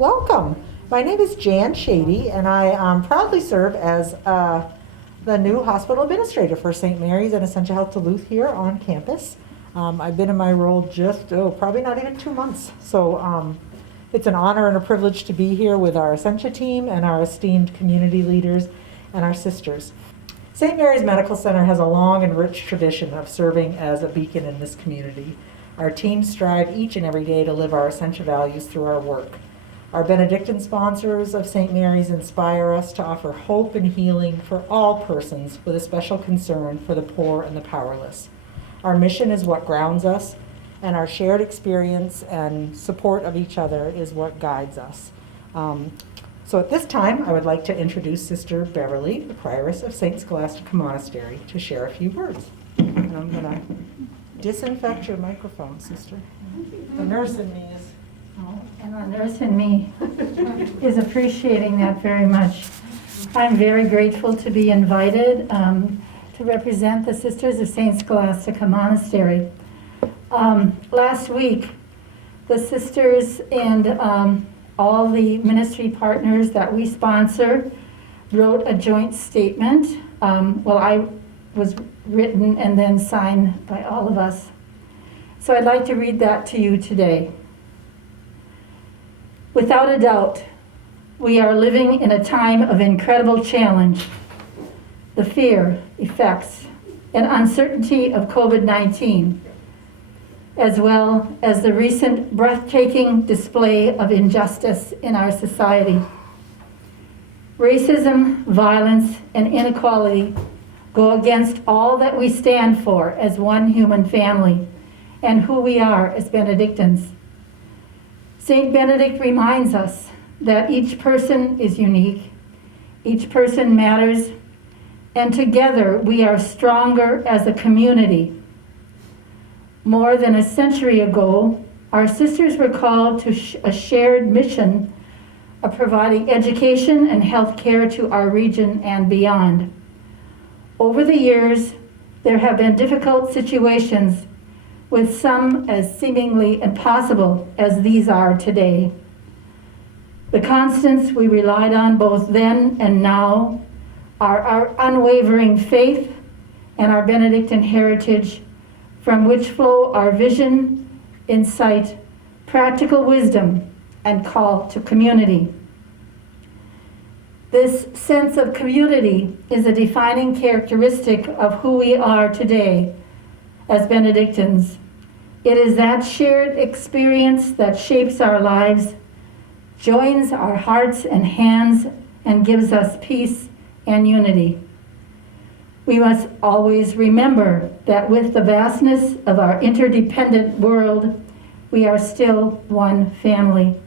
welcome. My name is Jan Shady, and I proudly serve as the new hospital administrator for St. Mary's and Essentia Health Duluth here on campus. I've been in my role just, probably not even 2 months. So it's an honor and a privilege to be here with our Essentia team and our esteemed community leaders and our sisters. St. Mary's Medical Center has a long and rich tradition of serving as a beacon in this community. Our teams strive each and every day to live our Essentia values through our work. Our Benedictine sponsors of St. Mary's inspire us to offer hope and healing for all persons with a special concern for the poor and the powerless. Our mission is what grounds us, and our shared experience and support of each other is what guides us. So at this time, I would like to introduce Sister Beverly, the prioress of St. Scholastica Monastery, to share a few words. And I'm going to disinfect your microphone, Sister. The nurse in me is... And the nurse in me is appreciating that very much. I'm very grateful to be invited to represent the Sisters of St. Scholastica Monastery. Last week, the sisters and all the ministry partners that we sponsor wrote a joint statement. I was written and then signed by all of us. So I'd like to read that to you today. Without a doubt, we are living in a time of incredible challenge. The fear, effects, and uncertainty of COVID-19, as well as the recent breathtaking display of injustice in our society. Racism, violence, and inequality go against all that we stand for as one human family and who we are as Benedictines. Saint Benedict reminds us that each person is unique, each person matters, and together we are stronger as a community. More than a century ago, our sisters were called to a shared mission of providing education and health care to our region and beyond. Over the years, there have been difficult situations, with some as seemingly impossible as these are today. The constants we relied on both then and now are our unwavering faith and our Benedictine heritage, from which flow our vision, insight, practical wisdom, and call to community. This sense of community is a defining characteristic of who we are today as Benedictines. It is that shared experience that shapes our lives, joins our hearts and hands, and gives us peace and unity. We must always remember that with the vastness of our interdependent world, we are still one family.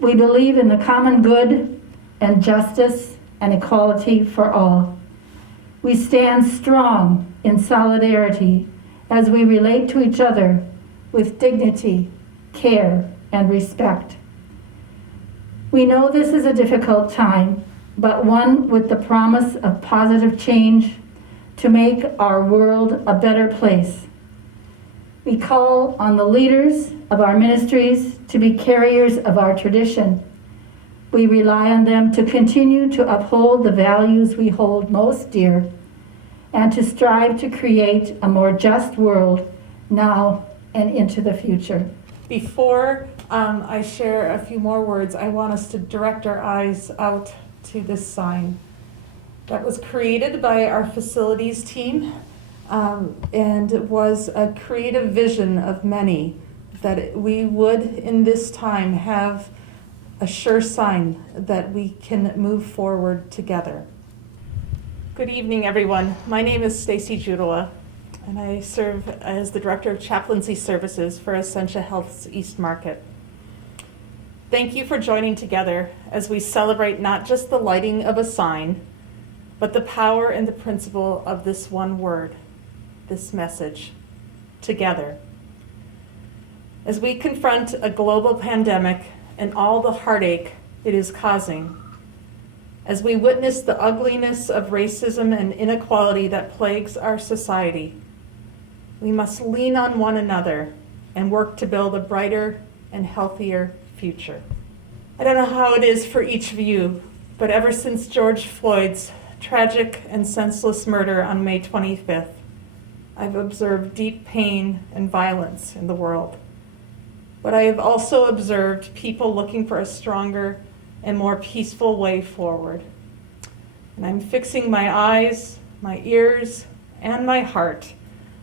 We believe in the common good and justice and equality for all. We stand strong in solidarity as we relate to each other with dignity, care, and respect. We know this is a difficult time, but one with the promise of positive change to make our world a better place. We call on the leaders of our ministries to be carriers of our tradition. We rely on them to continue to uphold the values we hold most dear and to strive to create a more just world now and into the future. Before I share a few more words, I want us to direct our eyes out to this sign that was created by our facilities team, and it was a creative vision of many that we would in this time have a sure sign that we can move forward together. Good evening, everyone. My name is Stacy Judola, and I serve as the Director of Chaplaincy Services for Essentia Health's East Market. Thank you for joining together as we celebrate not just the lighting of a sign, but the power and the principle of this one word, this message, together. As we confront a global pandemic and all the heartache it is causing, as we witness the ugliness of racism and inequality that plagues our society, we must lean on one another and work to build a brighter and healthier future. I don't know how it is for each of you, but ever since George Floyd's tragic and senseless murder on May 25th, I've observed deep pain and violence in the world. But I have also observed people looking for a stronger and more peaceful way forward. And I'm fixing my eyes, my ears, and my heart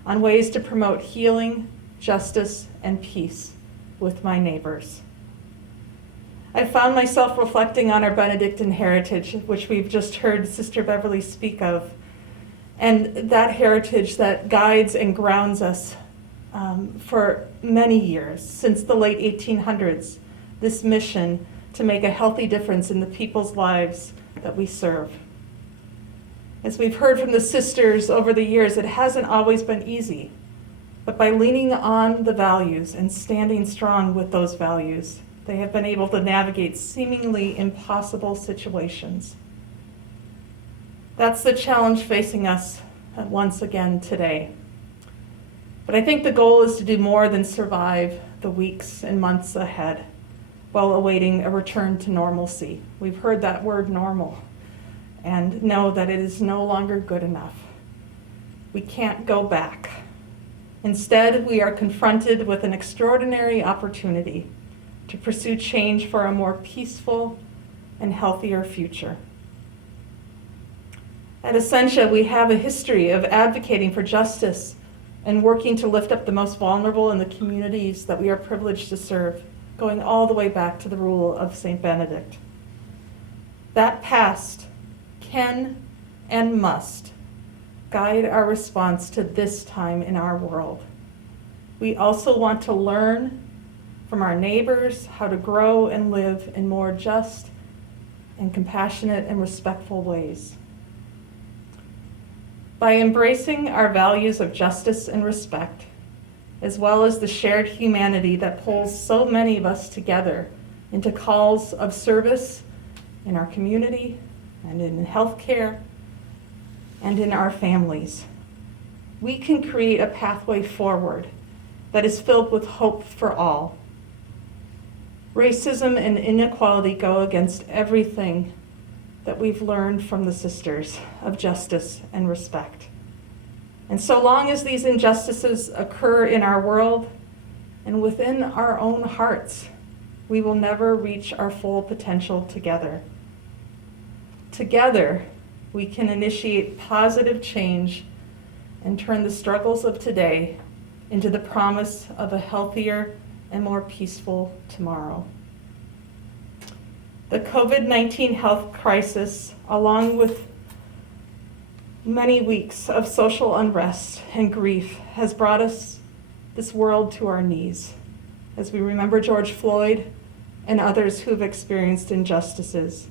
on ways to promote healing, justice, and peace with my neighbors. I found myself reflecting on our Benedictine heritage, which we've just heard Sister Beverly speak of, and that heritage that guides and grounds us for many years, since the late 1800s, this mission to make a healthy difference in the people's lives that we serve. As we've heard from the sisters over the years, it hasn't always been easy, but by leaning on the values and standing strong with those values, they have been able to navigate seemingly impossible situations. That's the challenge facing us once again today. But I think the goal is to do more than survive the weeks and months ahead while awaiting a return to normalcy. We've heard that word normal and know that it is no longer good enough. We can't go back. Instead, we are confronted with an extraordinary opportunity to pursue change for a more peaceful and healthier future. At Essentia, we have a history of advocating for justice and working to lift up the most vulnerable in the communities that we are privileged to serve, going all the way back to the rule of St. Benedict. That past can and must guide our response to this time in our world. We also want to learn from our neighbors how to grow and live in more just and compassionate and respectful ways. By embracing our values of justice and respect, as well as the shared humanity that pulls so many of us together into calls of service in our community and in healthcare and in our families, we can create a pathway forward that is filled with hope for all. Racism and inequality go against everything that we've learned from the sisters of justice and respect. And so long as these injustices occur in our world and within our own hearts, we will never reach our full potential together. Together, we can initiate positive change and turn the struggles of today into the promise of a healthier and more peaceful tomorrow. The COVID-19 health crisis, along with many weeks of social unrest and grief, has brought this world to our knees as we remember George Floyd and others who've experienced injustices.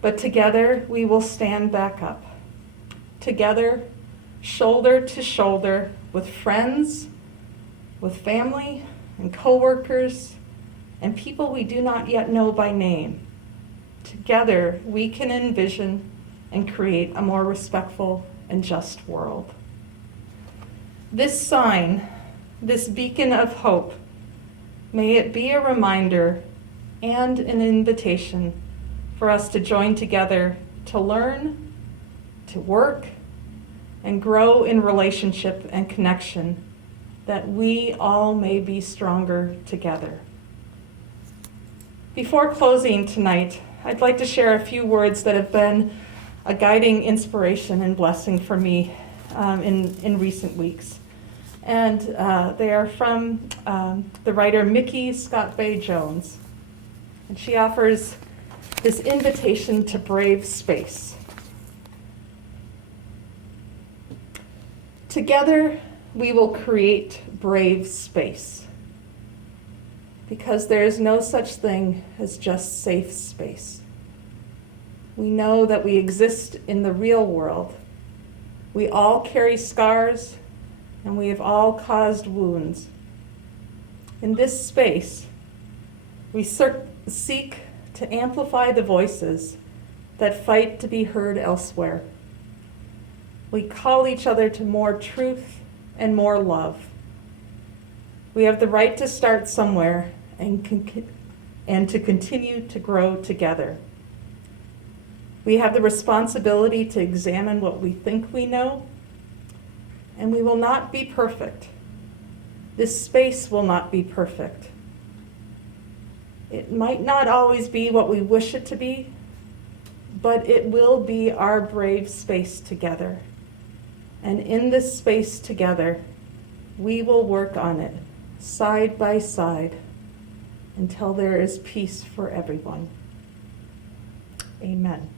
But together, we will stand back up. Together, shoulder to shoulder with friends, with family and coworkers, and people we do not yet know by name. Together, we can envision and create a more respectful and just world. This sign, this beacon of hope, may it be a reminder and an invitation for us to join together to learn, to work, and grow in relationship and connection, that we all may be stronger together. Before closing tonight, I'd like to share a few words that have been a guiding inspiration and blessing for me in recent weeks. And they are from the writer Mickey Scott Bay Jones. And she offers this invitation to brave space. Together, we will create brave space, because there is no such thing as just safe space. We know that we exist in the real world. We all carry scars, and we have all caused wounds. In this space, we seek to amplify the voices that fight to be heard elsewhere. We call each other to more truth and more love. We have the right to start somewhere and and to continue to grow together. We have the responsibility to examine what we think we know, and we will not be perfect. This space will not be perfect. It might not always be what we wish it to be, but it will be our brave space together. And in this space together, we will work on it side by side until there is peace for everyone. Amen.